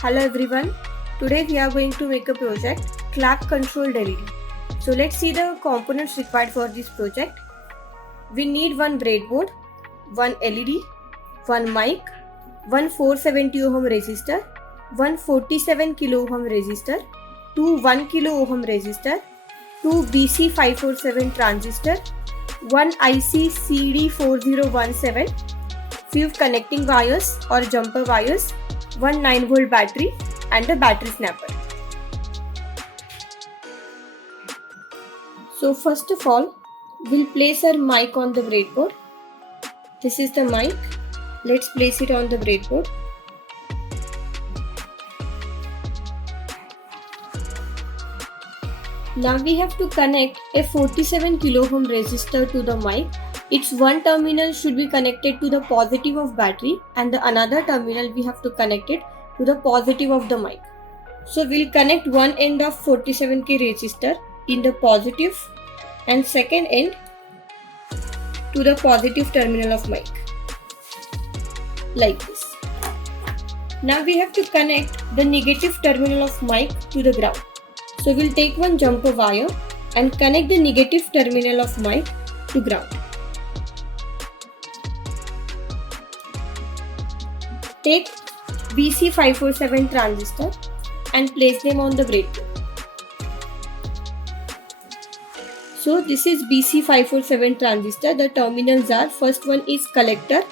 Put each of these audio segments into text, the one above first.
Hello everyone, today we are going to make a project clock controlled LED. So let's see the components required for this project. We need one breadboard, one LED, one mic, one 470 ohm resistor, one 47 kilo ohm resistor, two 1 kilo ohm resistor, two BC547 transistor, one IC CD4017, few connecting wires or jumper wires, one 9-volt battery and a battery snapper. So first of all, we'll place our mic on the breadboard. This is the mic. Let's place it on the breadboard. Now we have to connect a 47 kilo ohm resistor to the mic. Its one terminal should be connected to the positive of battery and the another terminal we have to connect it to the positive of the mic. So we'll connect one end of 47K resistor in the positive and second end to the positive terminal of mic, like this. Now we have to connect the negative terminal of mic to the ground. So we'll take one jumper wire and connect the negative terminal of mic to ground. Take BC547 transistor and place them on the breadboard. So this is BC547 transistor. The terminals are, first one is collector,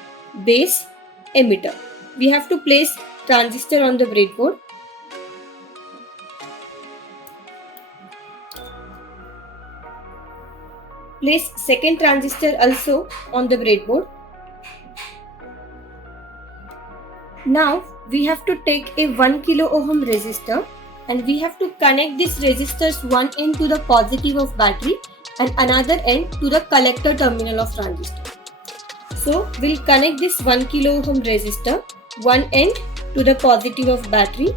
base, emitter. We have to place transistor on the breadboard. Place second transistor also on the breadboard. Now we have to take a 1 kilo ohm resistor and we have to connect this resistor's one end to the positive of battery and another end to the collector terminal of transistor. So we'll connect this 1 kilo ohm resistor, one end to the positive of battery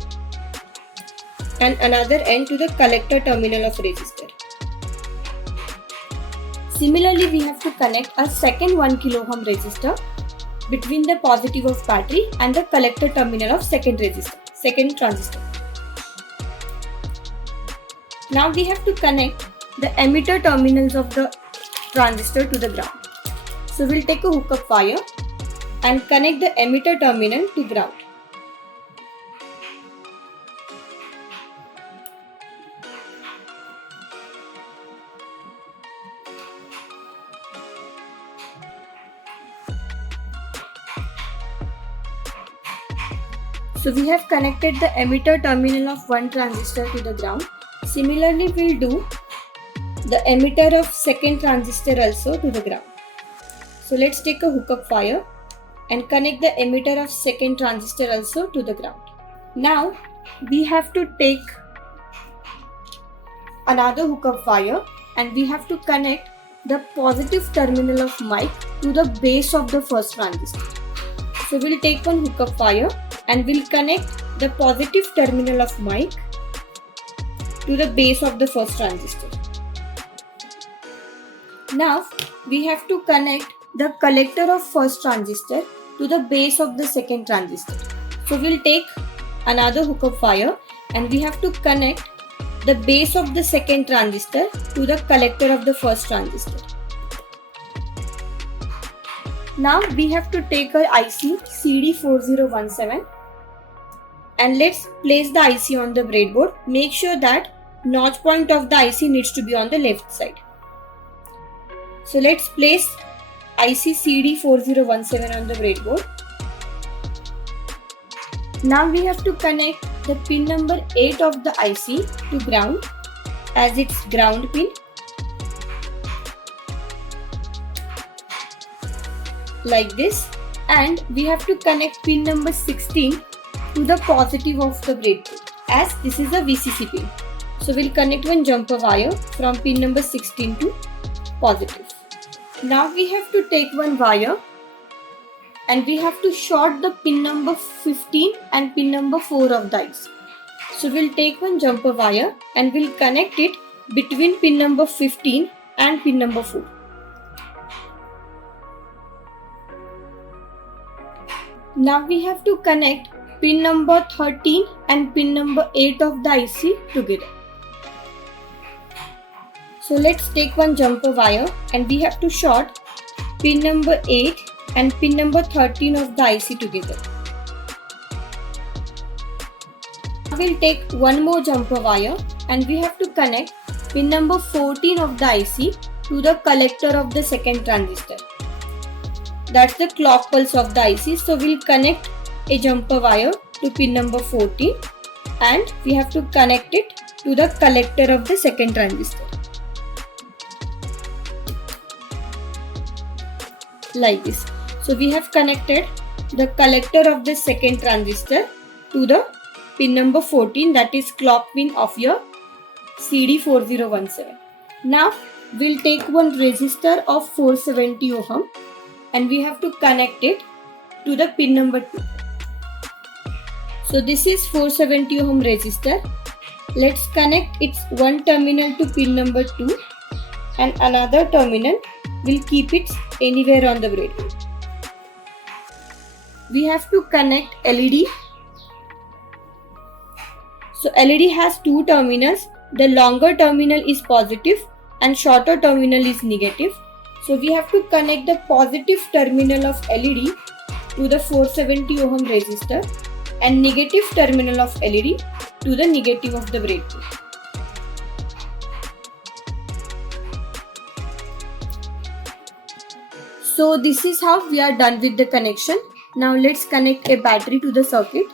and another end to the collector terminal of resistor. Similarly, we have to connect a second 1 kilo ohm resistor between the positive of battery and the collector terminal of second transistor. Now we have to connect the emitter terminals of the transistor to the ground. So we'll take a hookup wire and connect the emitter terminal to ground. So we have connected the emitter terminal of one transistor to the ground. Similarly, we'll do the emitter of second transistor also to the ground. So let's take a hookup wire and connect the emitter of second transistor also to the ground. Now we have to take another hookup wire and we have to connect the positive terminal of mic to the base of the first transistor. So we'll take one hookup wire and we'll connect the positive terminal of mic to the base of the first transistor. Now we have to connect the collector of first transistor to the base of the second transistor. So we'll take another hookup wire and we have to connect the base of the second transistor to the collector of the first transistor. Now we have to take our IC CD4017 and let's place the IC on the breadboard. Make sure that notch point of the IC needs to be on the left side. So let's place IC CD4017 on the breadboard. Now we have to connect the pin number 8 of the IC to ground as its ground pin. Like this, and we have to connect pin number 16 to the positive of the breadboard as this is a VCC pin. So we'll connect one jumper wire from pin number 16 to positive. Now we have to take one wire and we have to short the pin number 15 and pin number 4 of the IC. So we'll take one jumper wire and we'll connect it between pin number 15 and pin number 4. Now we have to connect pin number 13 and pin number 8 of the IC together. So let's take one jumper wire and we have to short pin number 8 and pin number 13 of the IC together. We'll take one more jumper wire and we have to connect pin number 14 of the IC to the collector of the second transistor. That's the clock pulse of the IC. So we'll connect a jumper wire to pin number 14 and we have to connect it to the collector of the second transistor. Like this. So we have connected the collector of the second transistor to the pin number 14, that is clock pin of your CD4017. Now we'll take one resistor of 470 ohm and we have to connect it to the pin number 2. So this is 470 ohm resistor. Let's connect its one terminal to pin number 2 and another terminal will keep it anywhere on the breadboard. We have to connect LED. So LED has two terminals. The longer terminal is positive and shorter terminal is negative. So we have to connect the positive terminal of LED to the 470 ohm resistor and negative terminal of LED to the negative of the breadboard. So this is how we are done with the connection. Now let's connect a battery to the circuit.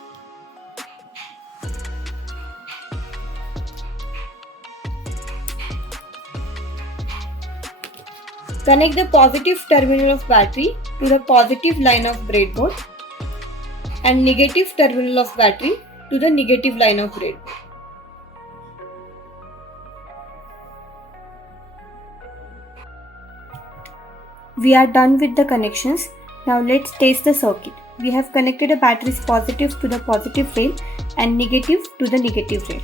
Connect the positive terminal of battery to the positive line of breadboard and negative terminal of battery to the negative line of breadboard. We are done with the connections. Now let's test the circuit. We have connected a battery's positive to the positive rail and negative to the negative rail.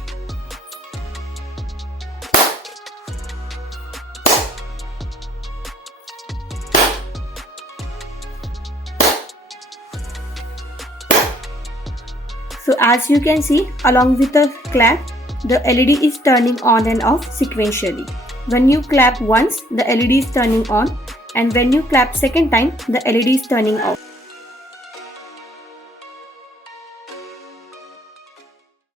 So as you can see, along with the clap, the LED is turning on and off sequentially. When you clap once, the LED is turning on, and when you clap second time, the LED is turning off.